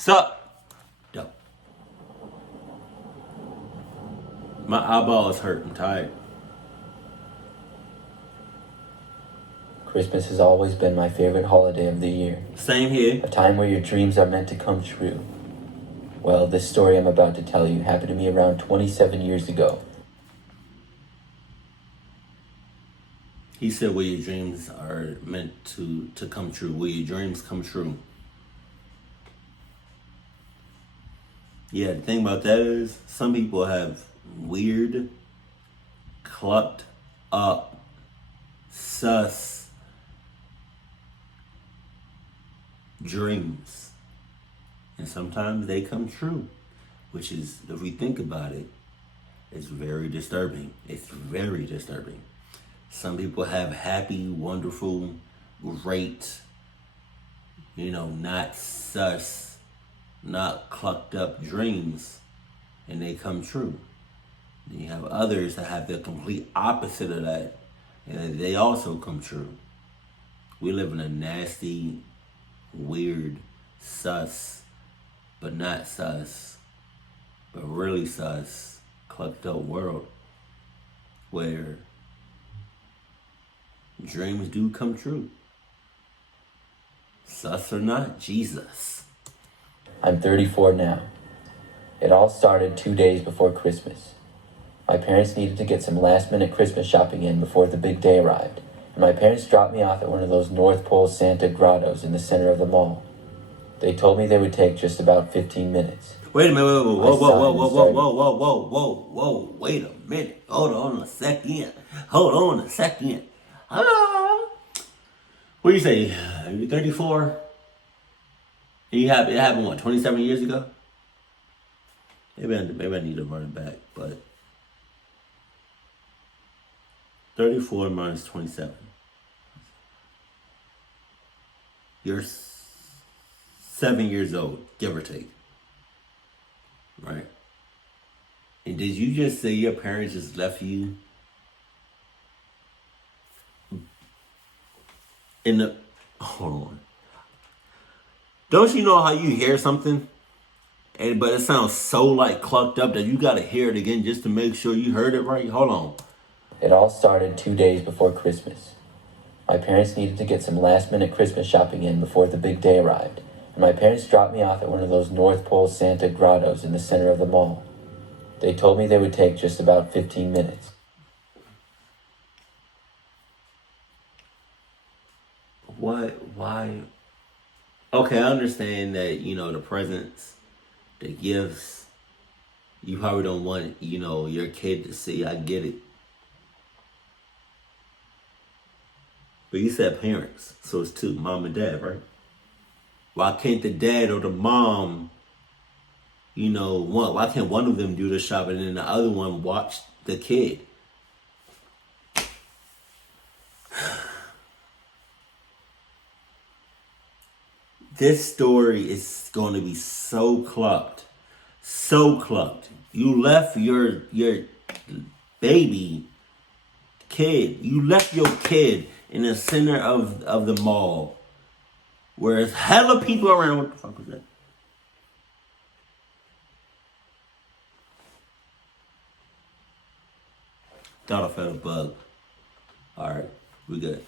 Sup? Dope. My eyeballs hurt. I'm tired. Christmas has always been my favorite holiday of the year. Same here. A time where your dreams are meant to come true. Well, this story I'm about to tell you happened to me around 27 years ago. He said, "Where your dreams are meant to come true. Where your dreams come true." Yeah, the thing about that is, some people have weird, clucked up, sus dreams. And sometimes they come true, which is, if we think about it, it's very disturbing. It's very disturbing. Some people have happy, wonderful, great, not sus, not clucked up dreams, and they come true. Then you have others that have the complete opposite of that, and they also come true. We live in a nasty, weird, sus, but not sus, but really sus, clucked up world where dreams do come true. Sus or not, Jesus. I'm 34 now. It all started 2 days before Christmas. My parents needed to get some last-minute Christmas shopping in before the big day arrived, and my parents dropped me off at one of those North Pole Santa grottos in the center of the mall. They told me they would take just about 15 minutes. Wait a minute, whoa, wait a minute. Hold on a second. What do you say? You're 34? It happened, what, 27 years ago? Maybe I need to run it back, but 34 minus 27. You're 7 years old, give or take. Right? And did you just say your parents just left you in the... Hold on. Don't you know how you hear something, but it sounds so like clucked up that you gotta hear it again just to make sure you heard it right? Hold on. It all started 2 days before Christmas. My parents needed to get some last-minute Christmas shopping in before the big day arrived, and my parents dropped me off at one of those North Pole Santa grottos in the center of the mall. They told me they would take just about 15 minutes. Why? Okay, I understand that, the presents, the gifts, you probably don't want, your kid to see. I get it. But you said parents, so it's two, mom and dad, right? Why can't the dad or the mom, why can't one of them do the shopping and the other one watch the kid? This story is going to be so clucked. So clucked. You left your baby kid. You left your kid in the center of the mall where there's hella people around. What the fuck was that? Thought I felt a bug. Alright, we good.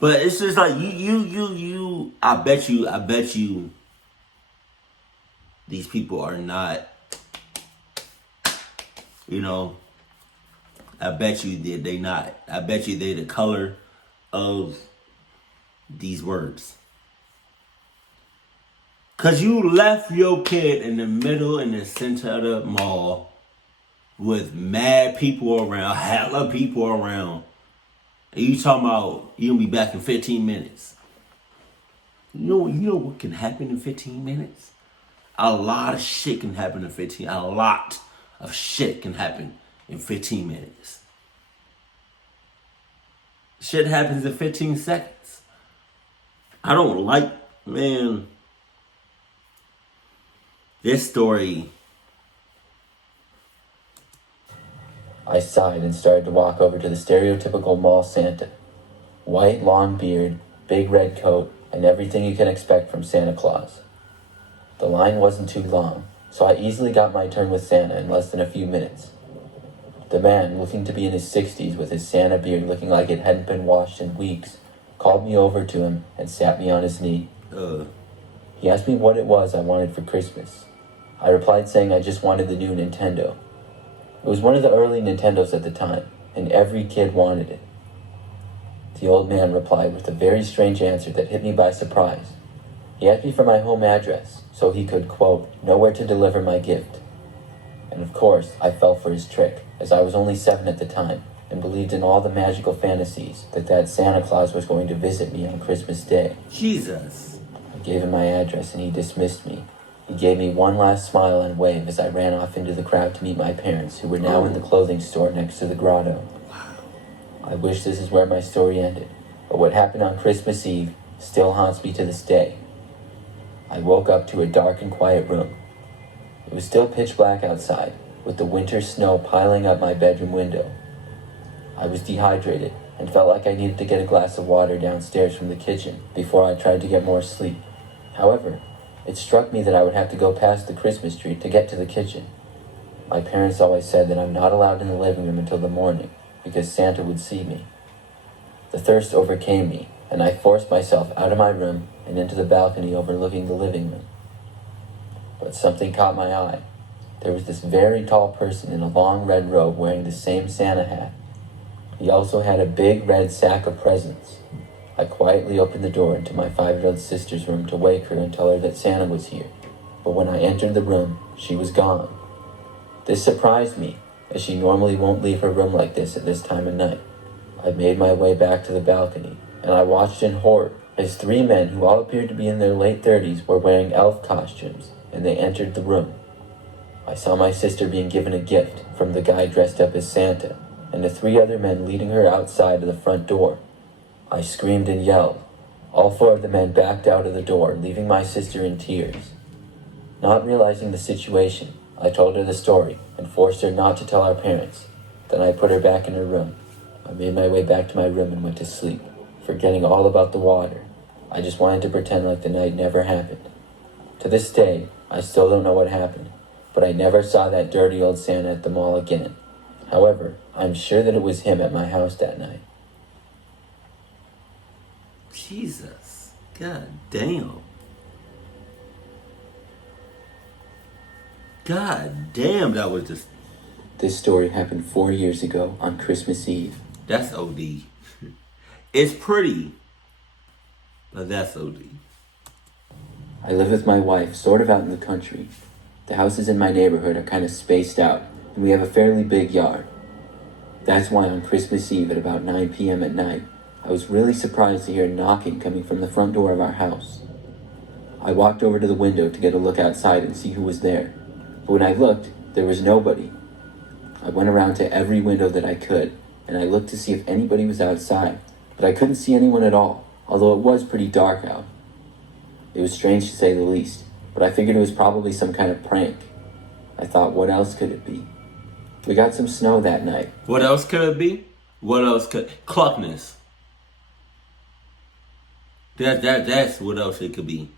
But it's just like you I bet you these people are not, I bet you they not. I bet you they the color of these words. Cause you left your kid in the middle, in the center of the mall with mad people around, hella people around. And you talking about you gonna be back in 15 minutes. You know what can happen in 15 minutes? A lot of shit can happen in 15. A lot of shit can happen in 15 minutes. Shit happens in 15 seconds. I don't like, man. This story. I sighed and started to walk over to the stereotypical mall Santa. White long beard, big red coat, and everything you can expect from Santa Claus. The line wasn't too long, so I easily got my turn with Santa in less than a few minutes. The man, looking to be in his 60s with his Santa beard looking like it hadn't been washed in weeks, called me over to him and sat me on his knee. He asked me what it was I wanted for Christmas. I replied saying I just wanted the new Nintendo. It was one of the early Nintendos at the time, and every kid wanted it. The old man replied with a very strange answer that hit me by surprise. He asked me for my home address, so he could, quote, know where to deliver my gift. And of course, I fell for his trick, as I was only 7 at the time, and believed in all the magical fantasies that Santa Claus was going to visit me on Christmas Day. Jesus. I gave him my address and he dismissed me. He gave me one last smile and wave as I ran off into the crowd to meet my parents, who were now in the clothing store next to the grotto. I wish this is where my story ended, but what happened on Christmas Eve still haunts me to this day. I woke up to a dark and quiet room. It was still pitch black outside, with the winter snow piling up my bedroom window. I was dehydrated and felt like I needed to get a glass of water downstairs from the kitchen before I tried to get more sleep. However, it struck me that I would have to go past the Christmas tree to get to the kitchen. My parents always said that I'm not allowed in the living room until the morning, because Santa would see me. The thirst overcame me, and I forced myself out of my room and into the balcony overlooking the living room. But something caught my eye. There was this very tall person in a long red robe wearing the same Santa hat. He also had a big red sack of presents. I quietly opened the door into my 5-year-old sister's room to wake her and tell her that Santa was here. But when I entered the room, she was gone. This surprised me, as she normally won't leave her room like this at this time of night. I made my way back to the balcony, and I watched in horror as 3 men who all appeared to be in their late 30s were wearing elf costumes, and they entered the room. I saw my sister being given a gift from the guy dressed up as Santa, and the 3 other men leading her outside of the front door. I screamed and yelled. All 4 of the men backed out of the door, leaving my sister in tears. Not realizing the situation, I told her the story and forced her not to tell our parents. Then I put her back in her room. I made my way back to my room and went to sleep, forgetting all about the water. I just wanted to pretend like the night never happened. To this day, I still don't know what happened, but I never saw that dirty old Santa at the mall again. However, I'm sure that it was him at my house that night. Jesus. God damn. God damn, that was just... This story happened 4 years ago on Christmas Eve. That's OD. It's pretty, but that's OD. I live with my wife, sort of out in the country. The houses in my neighborhood are kind of spaced out, and we have a fairly big yard. That's why on Christmas Eve at about 9 p.m. at night, I was really surprised to hear knocking coming from the front door of our house. I walked over to the window to get a look outside and see who was there, but when I looked, there was nobody. I went around to every window that I could, and I looked to see if anybody was outside, but I couldn't see anyone at all, although it was pretty dark out. It was strange to say the least, but I figured it was probably some kind of prank. I thought, what else could it be? We got some snow that night. What else could it be? What else could... Cluckness. That's what else it could be.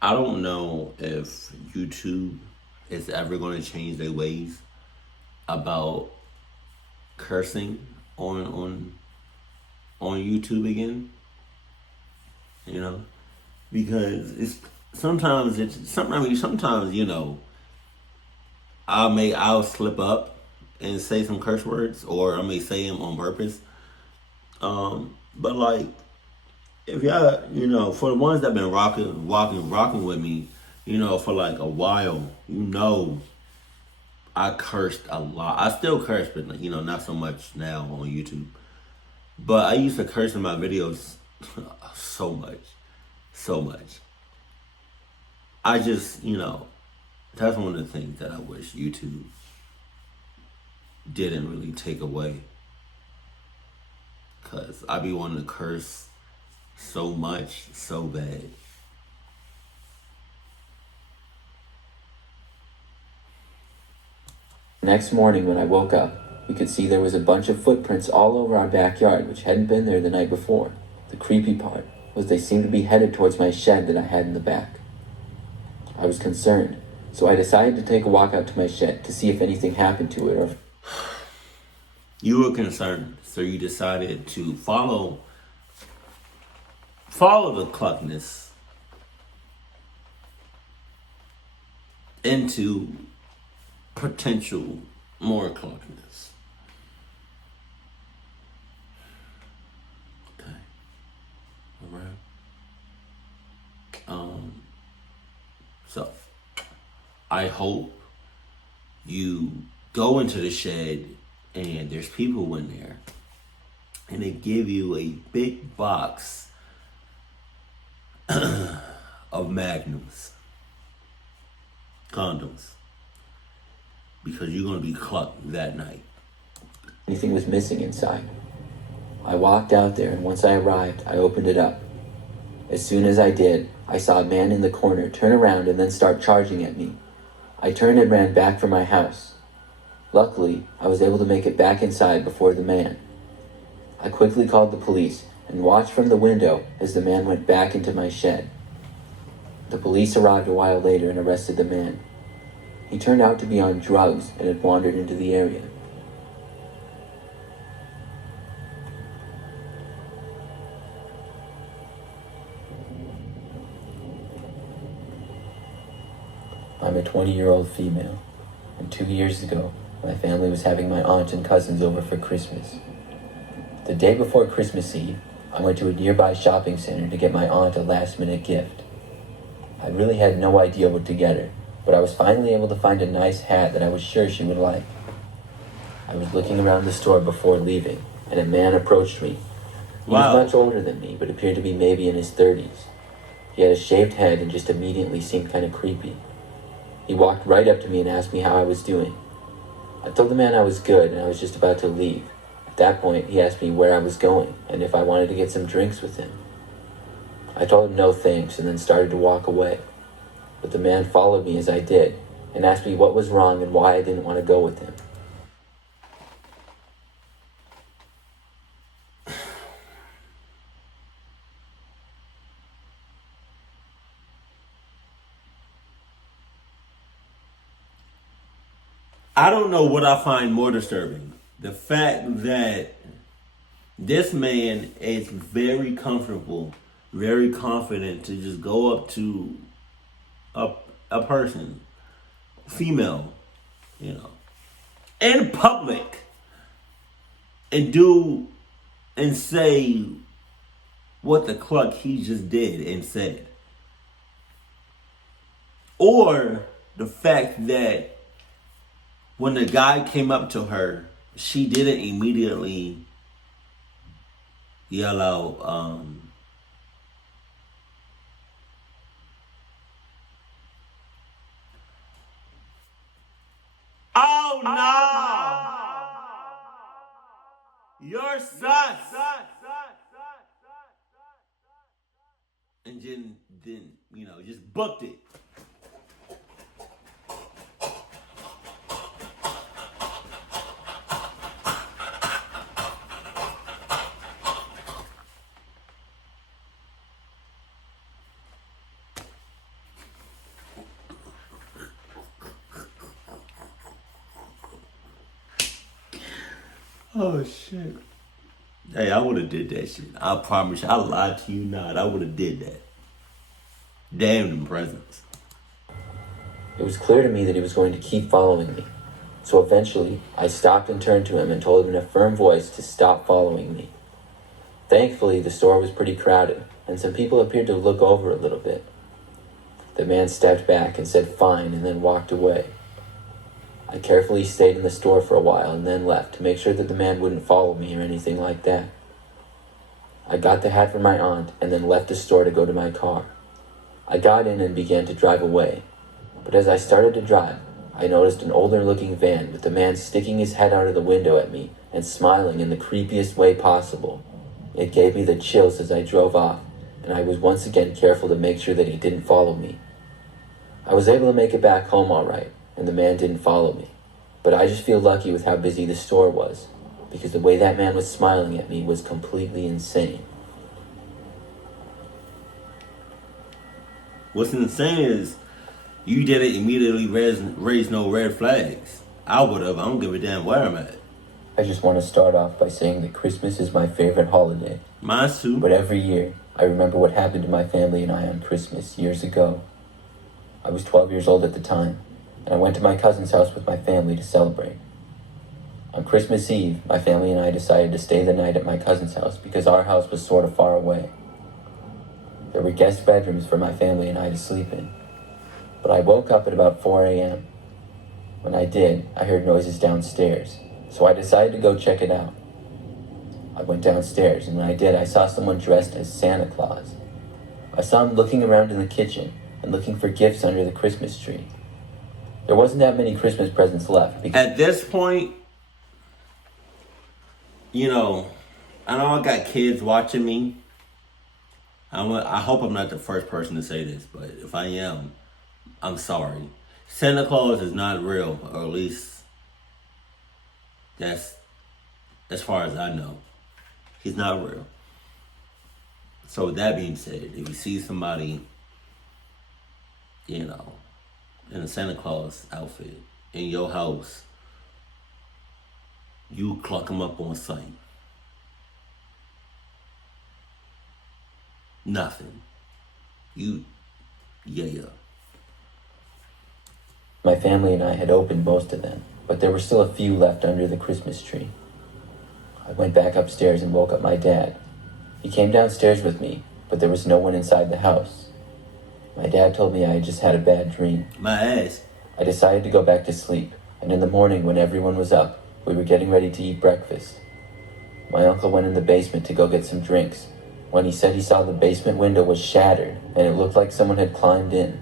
I don't know if YouTube is ever going to change their ways about cursing on YouTube again. You know, because sometimes you know, I'll slip up and say some curse words, or I may say them on purpose. But like, if y'all, you know, for the ones that been rocking with me, you know, for like a while, you know, I cursed a lot. I still curse, but you know, not so much now on YouTube. But I used to curse in my videos so much. I just, you know, that's one of the things that I wish YouTube didn't really take away. Cause I be wanting to curse so much, so bad. Next morning when I woke up, we could see there was a bunch of footprints all over our backyard which hadn't been there the night before. The creepy part was they seemed to be headed towards my shed that I had in the back. I was concerned, so I decided to take a walk out to my shed to see if anything happened to it or... You were concerned, so you decided to follow the cluckness into potential more cluckness. Okay. All right. So I hope you go into the shed and there's people in there and they give you a big box of magnums, condoms, because you're going to be clucked that night. Anything was missing inside. I walked out there, and once I arrived, I opened it up. As soon as I did, I saw a man in the corner turn around and then start charging at me. I turned and ran back for my house. Luckily, I was able to make it back inside before the man. I quickly called the police and watched from the window as the man went back into my shed. The police arrived a while later and arrested the man. He turned out to be on drugs and had wandered into the area. I'm a 20-year-old female, and 2 years ago, my family was having my aunt and cousins over for Christmas. The day before Christmas Eve, I went to a nearby shopping center to get my aunt a last-minute gift. I really had no idea what to get her, but I was finally able to find a nice hat that I was sure she would like. I was looking around the store before leaving, and a man approached me. He was much older than me, but appeared to be maybe in his 30s. He had a shaved head and just immediately seemed kind of creepy. He walked right up to me and asked me how I was doing. I told the man I was good and I was just about to leave. At that point, he asked me where I was going and if I wanted to get some drinks with him. I told him no thanks and then started to walk away. But the man followed me as I did and asked me what was wrong and why I didn't want to go with him. I don't know what I find more disturbing. The fact that this man is very comfortable, very confident to just go up to a person, female, in public and do and say what the cluck he just did and said. Or the fact that when the guy came up to her, she didn't immediately yell out, "Oh no! You're sus!" And then just booked it. Oh shit. Hey, I would have did that shit. I promise you, I lied to you not. I would have did that. Damn them presents. It was clear to me that he was going to keep following me. So eventually, I stopped and turned to him and told him in a firm voice to stop following me. Thankfully, the store was pretty crowded, and some people appeared to look over a little bit. The man stepped back and said fine and then walked away. I carefully stayed in the store for a while and then left to make sure that the man wouldn't follow me or anything like that. I got the hat from my aunt and then left the store to go to my car. I got in and began to drive away, but as I started to drive, I noticed an older-looking van with the man sticking his head out of the window at me and smiling in the creepiest way possible. It gave me the chills as I drove off, and I was once again careful to make sure that he didn't follow me. I was able to make it back home all right, and the man didn't follow me. But I just feel lucky with how busy the store was, because the way that man was smiling at me was completely insane. What's insane is you didn't immediately raise no red flags. I would have. I don't give a damn where I'm at. I just want to start off by saying that Christmas is my favorite holiday. Mine too. But every year, I remember what happened to my family and I on Christmas years ago. I was 12 years old at the time, and I went to my cousin's house with my family to celebrate. On Christmas Eve, my family and I decided to stay the night at my cousin's house because our house was sort of far away. There were guest bedrooms for my family and I to sleep in. But I woke up at about 4 a.m. When I did, I heard noises downstairs, so I decided to go check it out. I went downstairs, and when I did, I saw someone dressed as Santa Claus. I saw him looking around in the kitchen and looking for gifts under the Christmas tree. There wasn't that many Christmas presents left. At this point, I know I got kids watching me. I hope I'm not the first person to say this, but if I am, I'm sorry. Santa Claus is not real, or at least that's as far as I know. He's not real. So with that being said, if you see somebody, in a Santa Claus outfit in your house, you cluck them up on sight. Nothing. Yeah. My family and I had opened most of them, but there were still a few left under the Christmas tree. I went back upstairs and woke up my dad. He came downstairs with me, but there was no one inside the house. My dad told me I had just had a bad dream. My ass. I decided to go back to sleep, and in the morning when everyone was up, we were getting ready to eat breakfast. My uncle went in the basement to go get some drinks, when he said he saw the basement window was shattered, and it looked like someone had climbed in.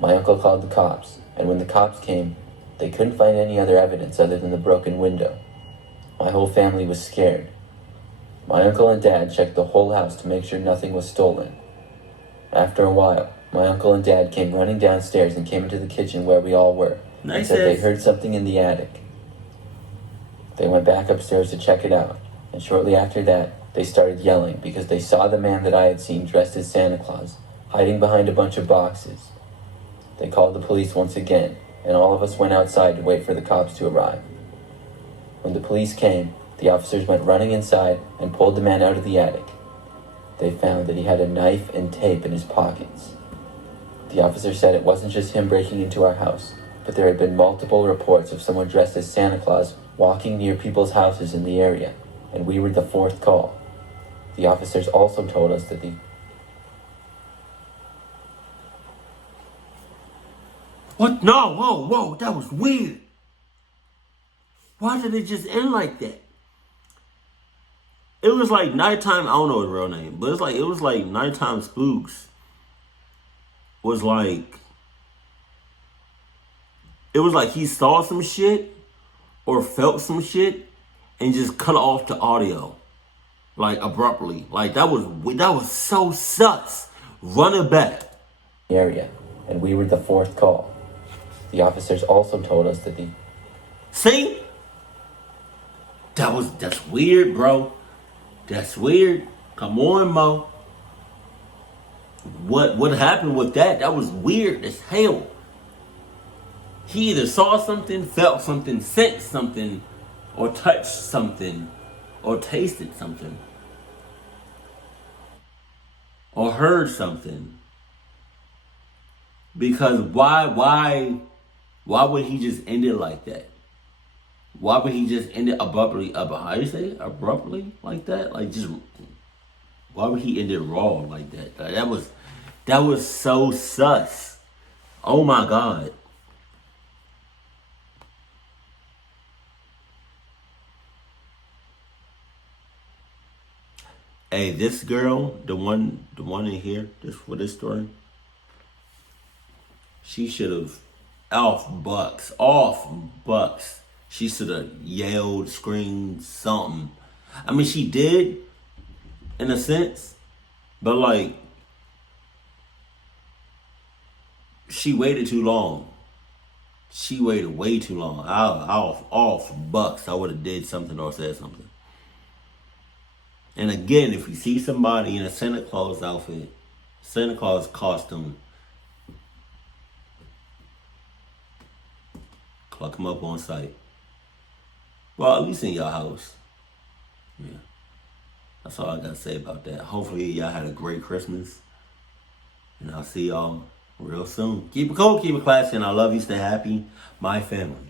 My uncle called the cops, and when the cops came, they couldn't find any other evidence other than the broken window. My whole family was scared. My uncle and dad checked the whole house to make sure nothing was stolen. After a while, my uncle and dad came running downstairs and came into the kitchen where we all were, and said they heard something in the attic. They went back upstairs to check it out, and shortly after that, they started yelling because they saw the man that I had seen dressed as Santa Claus, hiding behind a bunch of boxes. They called the police once again, and all of us went outside to wait for the cops to arrive. When the police came, the officers went running inside and pulled the man out of the attic. They found that he had a knife and tape in his pockets. The officer said it wasn't just him breaking into our house, but there had been multiple reports of someone dressed as Santa Claus walking near people's houses in the area, and we were the fourth call. The officers also told us that What? No, whoa, that was weird. Why did it just end like that? It was like nighttime, I don't know his real name, but it was like nighttime Sppoks was like, it was like he saw some shit or felt some shit and just cut off the audio, like abruptly. Like that was so sus. Run it back. Area, and we were the fourth call. The officers also told us that See? That's weird, bro. That's weird. Come on, Mo. What happened with that? That was weird as hell. He either saw something, felt something, sensed something, or touched something, or tasted something, or heard something. Because why would he just end it like that? Why would he just end it abruptly? How do you say it? Abruptly like that? Like just why would he end it raw like that? Like that was so sus. Oh my God. Hey, this girl, the one in here, for this story, she should have off bucks. She should have yelled, screamed, something. I mean, she did, in a sense, but like, she waited too long. She waited way too long. Off bucks, I would have did something or said something. And again, if you see somebody in a Santa Claus outfit, Santa Claus costume, Cluck them up on site. Well, at least in your house. Yeah. That's all I got to say about that. Hopefully y'all had a great Christmas. And I'll see y'all real soon. Keep it cool, keep it classy, and I love you. Stay happy. My family.